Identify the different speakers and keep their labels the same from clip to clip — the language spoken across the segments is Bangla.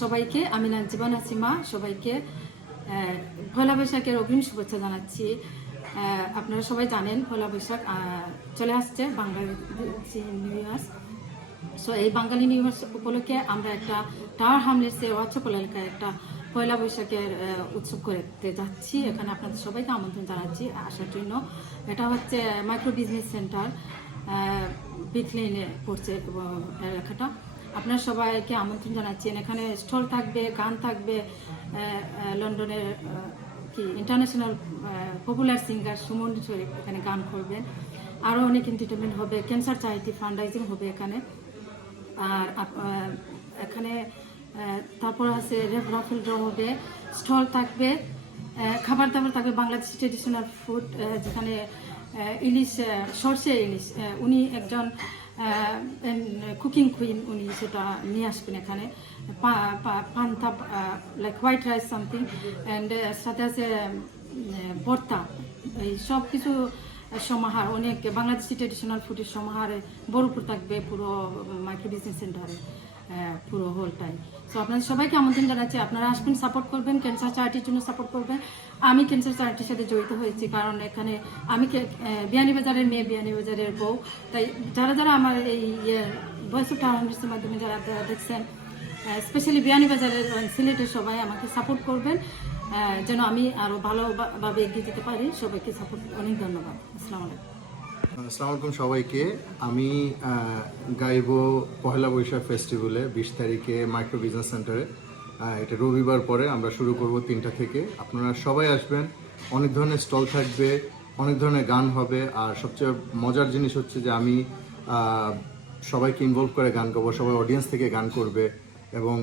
Speaker 1: সবাইকে, আমি নাজিবা নাসিমা, সবাইকে পয়লা বৈশাখের অগ্রিম শুভেচ্ছা জানাচ্ছি। আপনারা সবাই জানেন পয়লা বৈশাখ চলে আসছে বাঙালি নিউ ইয়ার্স। সো এই বাঙালি নিউ ইয়ার্স উপলক্ষে আমরা একটা টাওয়ার হামলেসে ওয়াচপল এলাকায় একটা পয়লা বৈশাখের উৎসব করতে যাচ্ছি। এখানে আপনাদের সবাইকে আমন্ত্রণ জানাচ্ছি আসার জন্য। এটা হচ্ছে মাইক্রো বিজনেস সেন্টার বিট লেনে পড়ছে এলাকাটা। আপনার সবাইকে আমন্ত্রণ জানাচ্ছেন এখানে স্টল থাকবে, গান থাকবে লন্ডনের কি international popular singer Suman Sharif এখানে গান করবেন। আরও অনেক এন্টারটেনমেন্ট হবে। ক্যান্সার চাইটি ফান্ডাইজিং হবে এখানে। আর এখানে তারপর আছে রেফ রাফেল ড্র হবে স্টল থাকবে। খাবার দাবার থাকবে বাংলাদেশ ট্রেডিশনাল ফুড যেখানে ইলিশ সর্ষে ইলিশ। উনি একজন কুকিং কুইন উনি সেটা নিয়ে আসবেন এখানে। Panta like white rice something and সাথে আছে ভর্তা। এই সব কিছু সমাহার, অনেক বাংলাদেশি ট্রেডিশনাল ফুডের সমাহারে বড়পুর থাকবে পুরো মাইক্রো বিজনেস সেন্টারে। পুরো হোলটাই সো আপনাদের সবাইকে আমন্ত্রণ জানাচ্ছি। আপনারা আসবেন সাপোর্ট করবেন ক্যান্সার চার্টির জন্য সাপোর্ট করবেন। আমি ক্যান্সার চার্টির সাথে জড়িত হয়েছি, কারণ এখানে আমি বিয়ানীবাজারের মেয়ে বিয়ানীবাজারের বউ। তাই যারা যারা আমার এই ভয়েস অফ টাউন্ডার্সের মাধ্যমে যারা আপনারা দেখছেন স্পেশালি বিয়ানীবাজারের সিলেটের সবাই আমাকে সাপোর্ট করবেন। যেন আমি আরও ভালোভাবে এগিয়ে যেতে পারি। সবাইকে সাপোর্ট অনেক ধন্যবাদ। আসসালামু আলাইকুম।
Speaker 2: আসসালামু আলাইকুম সবাইকে। আমি গাইব পহেলা বৈশাখ ফেস্টিভ্যালে বিশ তারিখে মাইক্রো বিজনেস সেন্টারে এটা রবিবার পরে আমরা শুরু করব তিনটা থেকে। আপনারা সবাই আসবেন, অনেক ধরনের স্টল থাকবে, অনেক ধরনের গান হবে। আর সবচেয়ে মজার জিনিস হচ্ছে যে আমি সবাইকে ইনভলভ করে গান গাবো, সবাই অডিয়েন্স থেকে গান করবে এবং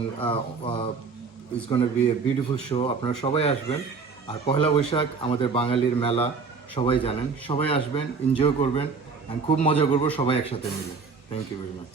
Speaker 2: it's gonna be a beautiful show আপনারা সবাই আসবেন। আর পহেলা বৈশাখ আমাদের বাঙালির মেলা। সবাই জানেন, সবাই আসবেন এনজয় করবেন খুব মজা করব সবাই একসাথে মিলে। Thank you very much